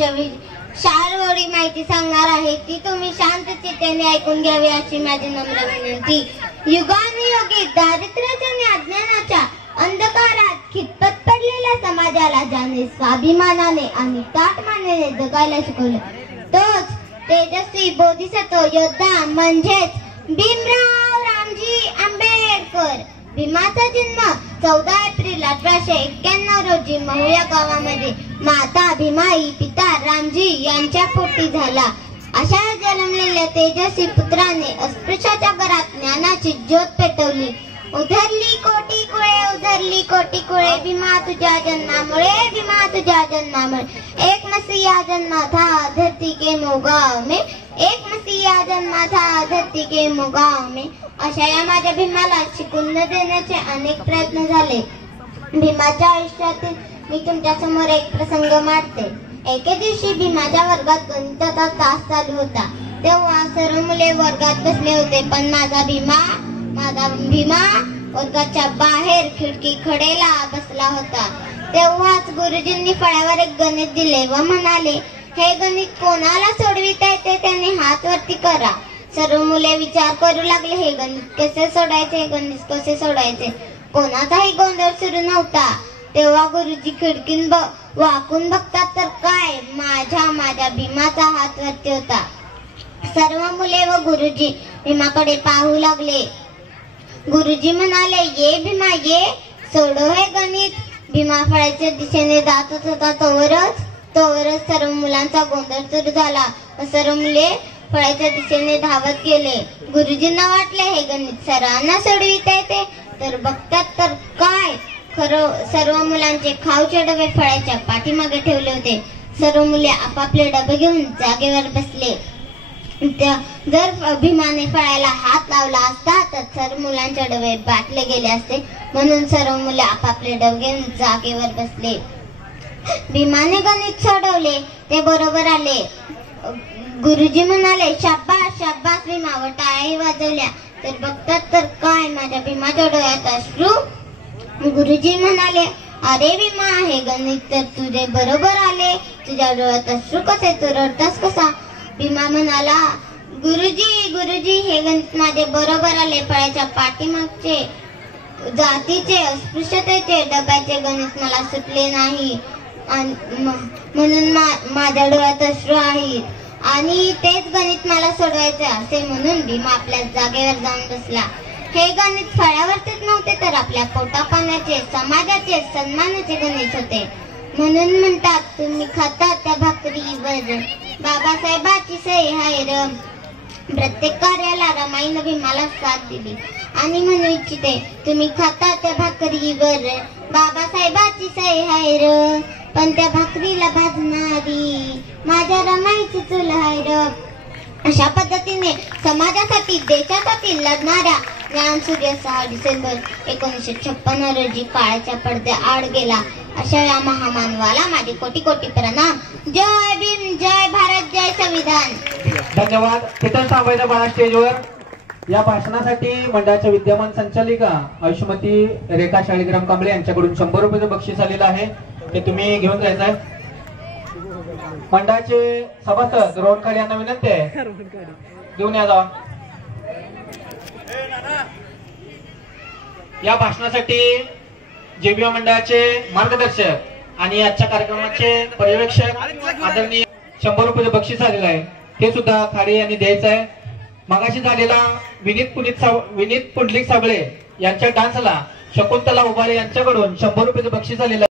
चार ओळी माहिती सांगणार आहे, ती तुम्ही शांत चित्ताने ऐकून घ्यावी अशी माझी नम्र विनंती। युगानुयुगी दारिद्र्याच्या आणि अज्ञानाच्या अंधकारात खितपत पडलेल्या समाजाला ज्याने स्वाभिमानाने आणि ताठमानेने जगायला शिकवलं, तोच तेजस्वी बोधिसत्व योद्धा म्हणजेच भीमराव रामजी आंबेडकर। भीमाचा जन्म 14 एप्रिल 1891 रोजी महू या गावामध्ये माता भीमाई पिता रामजी यांच्या पोटी झाला। अशा जन्मलेल्या तेजस्वी पुत्राने अस्पृश्याच्या घरात ज्ञानाची ज्योत पेटवली। उधरली कोटी कुळे भीमा तुझ्या जन्मामुळे, भीमा तुझ्या जन्मामुळे। एक मसीहा जन्मा था धरती के मोगाव में, एक मसीहा जन्मा था धरती के मोगाव में। अशा या माझ्या भीमाला शिकून देण्याचे अनेक प्रयत्न झाले। भीमाच्या आयुष्यातील मी तुमच्या समोर एक प्रसंग मांडते। एके दिवशी भीमाच्या वर्गात गणिताचा तास चालू होता। तेव्हा सर्व मुले वर्गात बसले होते, पण माझा भीमा वर्गाच्या बाहेर खिडकी कडेला बसला होता। तेव्हाच गुरुजींनी फळ्यावर एक गणित दिले व म्हणाले, हे गणित कोणाला सोडविता येते त्याने हात वरती करा। सर्व मुले विचार करू लागले, हे गणित कसे सोडायचे। कोणाचाही गोंधळ सुरू नव्हता। तेव्हा गुरुजी खिडकीन वाकून बघतात तर काय, माझ्या भीमाचा हात वरती होता। सर्व मुले व गुरुजी भीमाकडे पाहू लागले। गुरुजी म्हणाले, ये भीमा ये, सोडव हे गणित। भीमा फळ्याच्या दिशेने जातच होता, तोवरच सर्व मुलांचा गोंधळ सुरू झाला व सर्व मुले फळ्याच्या दिशेने धावत गेले। गुरुजींना वाटले, हे गणित सर्वांना सोडविता येते, तर बघतात तर काय, सर्व मुलांचे खाऊचे डबे फळ्याच्या पाठीमागे ठेवले होते। सर्व मुले आपापले डबे घेऊन जागेवर बसले। जर भीमाने फळ्याला हात लावला असता तर सर्व मुलांचे डबे बाटले गेले असते, म्हणून सर्व मुले आपापले डबे घेऊन जागेवर बसले। भीमाने गणित सोडवले, ते बरोबर आले। गुरुजी म्हणाले, शाबास शाबास भीमा, व टाळ्या वाजवल्या। तर बघतात तर काय, माझ्या भीमाच्या डोळ्यात अश्रू। गुरुजी म्हणाले, अरे भीमा, हे गणित तर तुझे बरोबर आले, तुझ्या डोळ्यात अश्रू कसे, तू रडतास कसा? भीमा म्हणाला, गुरुजी हे गणित माझे बरोबर आले। फळ्याच्या पाठीमागचे जातीचे अस्पृश्यतेचे डब्याचे गणित मला सुटले नाही, म्हणून माझ्या डोळ्यात अश्रू आहेत आणि तेच गणित मला सोडवायचे असे म्हणून भीमा आपल्या जागेवर जाऊन बसला। हे गणित फळ्यावरतीच नव्हते, तर आपल्या पोटापाण्याचे, समाजाचे, सन्मानाचे गणित होते। म्हणून म्हणतात, तुम्ही खाता त्या भाकरीवर बाबासाहेबांची सही आहे र। प्रत्येक कार्याला रमाईने भीमाला साथ दिली आणि म्हणू इच्छिते, तुम्ही खाता त्या भाकरीवर बाबासाहेबांची सही आहे र, पण त्या भाकरीला भाजणारी माझ्या रमाईची चूल आहे र। अशा पद्धतीने समाजासाठी, देशासाठी लढणाऱ्या ज्ञानसूर्य 6 डिसेंबर 1956 रोजी काळाच्या पडद्या आड गेला। अशा या महामानवाला माझे कोटी प्रणाम। जय भीम, जय भारत, जय संविधान। धन्यवाद। तिथं थांबायचं बाळा स्टेजवर। या भाषणासाठी मंडळाच्या विद्यमान संचालिका आयुष्यमती रेखा शाळीग्राम कांबळे यांच्याकडून 100 रुपयाचं बक्षीस आलेलं आहे, ते तुम्ही घेऊन जायचं आहे। मंडळाचे सभासद रोहनकर यांना विनंती आहे, घेऊन या जावा। या भाषणासाठी जेबीओ मंडळाचे मार्गदर्शक आणि आजच्या कार्यक्रमाचे पर्यवेक्षक आदरणीय 100 रुपयाचं बक्षीस आलेलं आहे, ते सुद्धा खाडे यांनी द्यायचं आहे। मगाशी झालेला विनीत पुंडलिक साबळे यांच्या डान्सला शकुंतला उभाळे यांच्याकडून 100 रुपयाचं बक्षीस आलेलं आहे।